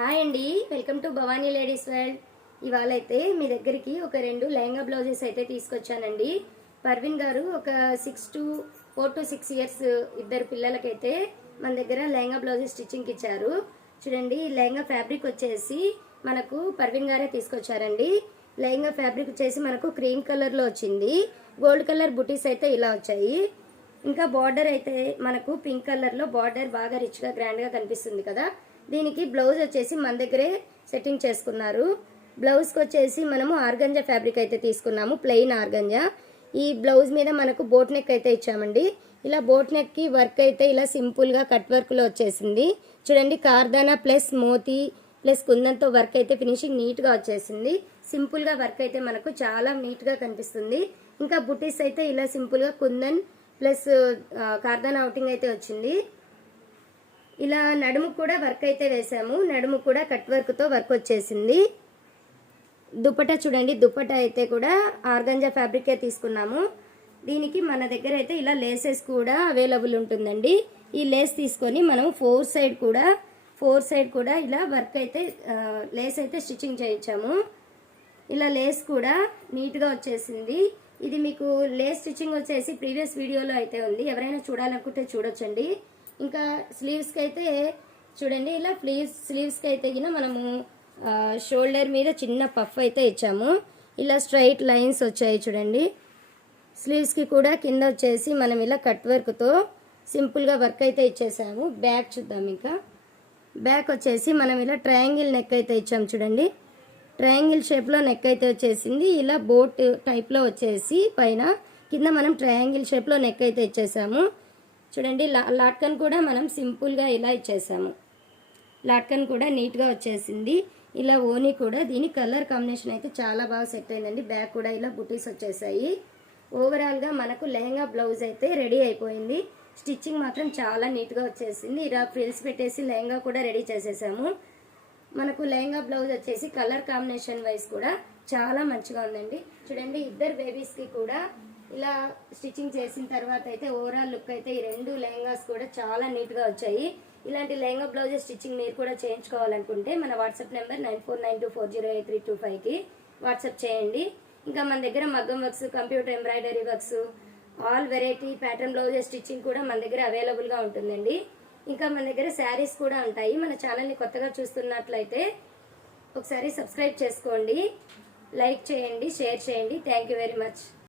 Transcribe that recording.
Hi అండి, welcome to Bhavani ladies world. ఇవాళ అయితే మీ దగ్గరికి ఒక 2 లెహంగా బ్లౌజెస్ అయితే తీసుకొచ్చానండి. పర్వీన్ గారు ఒక 4 to 6 ఇయర్స్ ఇద్దరు పిల్లలకైతే మన దగ్గర లెహంగా బ్లౌజెస్ స్టిచ్చింగ్కి ఇచ్చారు. చూడండి, లెహంగా ఫ్యాబ్రిక్ వచ్చేసి మనకు పర్వీన్ గారే తీసుకొచ్చారండి. లెహంగా ఫ్యాబ్రిక్ వచ్చేసి మనకు క్రీమ్ కలర్లో వచ్చింది. గోల్డ్ కలర్ బుటీస్ అయితే ఇలా వచ్చాయి. ఇంకా బార్డర్ అయితే మనకు పింక్ కలర్లో బార్డర్ బాగా రిచ్గా గ్రాండ్గా కనిపిస్తుంది కదా. దీనికి బ్లౌజ్ వచ్చేసి మన దగ్గరే సెట్టింగ్ చేసుకున్నారు. బ్లౌజ్కి వచ్చేసి మనము ఆర్గంజా ఫ్యాబ్రిక్ అయితే తీసుకున్నాము, ప్లెయిన్ ఆర్గంజా. ఈ బ్లౌజ్ మీద మనకు బోట్ నెక్ అయితే ఇచ్చామండి. ఇలా బోట్ నెక్కి వర్క్ అయితే ఇలా సింపుల్గా కట్ వర్క్లో వచ్చేసింది. చూడండి, కార్దానా ప్లస్ మోతీ ప్లస్ కుందన్తో వర్క్ అయితే ఫినిషింగ్ నీట్గా వచ్చేసింది. సింపుల్గా వర్క్ అయితే మనకు చాలా నీట్గా కనిపిస్తుంది. ఇంకా బుటీస్ అయితే ఇలా సింపుల్గా కుందన్ ప్లస్ కార్దానా అవుటింగ్ అయితే వచ్చింది. ఇలా నడుము కూడా వర్క్ అయితే వేసాము. నడుము కూడా కట్ వర్క్తో వర్క్ వచ్చేసింది. దుపట్టా చూడండి, దుపట్టా అయితే కూడా ఆర్గంజా ఫ్యాబ్రికే తీసుకున్నాము. దీనికి మన దగ్గర అయితే ఇలా లేసెస్ కూడా అవైలబుల్ ఉంటుందండి. ఈ లేస్ తీసుకొని మనం ఫోర్ సైడ్ కూడా ఇలా వర్క్ అయితే లేస్ అయితే స్టిచ్చింగ్ చేయించాము. ఇలా లేస్ కూడా నీట్గా వచ్చేసింది. ఇది మీకు లేస్ స్టిచ్చింగ్ వచ్చేసి ప్రీవియస్ వీడియోలో అయితే ఉంది, ఎవరైనా చూడాలనుకుంటే చూడొచ్చండి. ఇంకా స్లీవ్స్కి అయితే చూడండి, ఇలా స్లీవ్స్కి అయితే మనము షోల్డర్ మీద చిన్న పఫ్ అయితే ఇచ్చాము. ఇలా స్ట్రైట్ లైన్స్ వచ్చాయి చూడండి. స్లీవ్స్కి కూడా కింద వచ్చేసి మనం ఇలా కట్ వర్క్తో సింపుల్గా వర్క్ అయితే ఇచ్చేసాము. బ్యాక్ చూద్దాం. ఇంకా బ్యాక్ వచ్చేసి మనం ఇలా ట్రయాంగిల్ నెక్ అయితే ఇచ్చాము చూడండి. ట్రయాంగిల్ షేప్లో నెక్ అయితే వచ్చేసింది. ఇలా బోట్ టైప్లో వచ్చేసి పైన కింద మనం ట్రయాంగిల్ షేప్లో నెక్ అయితే ఇచ్చేసాము. చూడండి, లాట్కన్ కూడా మనం సింపుల్గా ఇలా ఇచ్చేసాము. లాట్కన్ కూడా నీట్గా వచ్చేసింది. ఇలా ఓనీ కూడా దీని కలర్ కాంబినేషన్ అయితే చాలా బాగా సెట్ అయిందండి. బ్యాక్ కూడా ఇలా బుటీస్ వచ్చేసాయి. ఓవరాల్గా మనకు లెహంగా బ్లౌజ్ అయితే రెడీ అయిపోయింది. స్టిచ్చింగ్ మాత్రం చాలా నీట్గా వచ్చేసింది. ఇలా ఫ్రిల్స్ పెట్టేసి లెహంగా కూడా రెడీ చేసేసాము. మనకు లెహంగా బ్లౌజ్ వచ్చేసి కలర్ కాంబినేషన్ వైజ్ కూడా చాలా మంచిగా ఉందండి. చూడండి, ఇద్దరు బేబీస్కి కూడా ఇలా స్టిచ్చింగ్ చేసిన తర్వాత అయితే ఓవరాల్ లుక్ అయితే ఈ 2 లెహంగాస్ కూడా చాలా నీట్గా వచ్చాయి. ఇలాంటి లెహంగా బ్లౌజెస్ స్టిచ్చింగ్ మీరు కూడా చేయించుకోవాలనుకుంటే మన వాట్సాప్ నెంబర్ 9492408325కి వాట్సాప్ చేయండి. ఇంకా మన దగ్గర మగ్గం works, computer embroidery works, all variety pattern blouses stitching కూడా మన దగ్గర అవైలబుల్గా ఉంటుందండి. ఇంకా మన దగ్గర శారీస్ కూడా ఉంటాయి. మన ఛానల్ని కొత్తగా చూస్తున్నట్లయితే ఒకసారి సబ్స్క్రైబ్ చేసుకోండి, లైక్ చేయండి, షేర్ చేయండి. Thank you very much.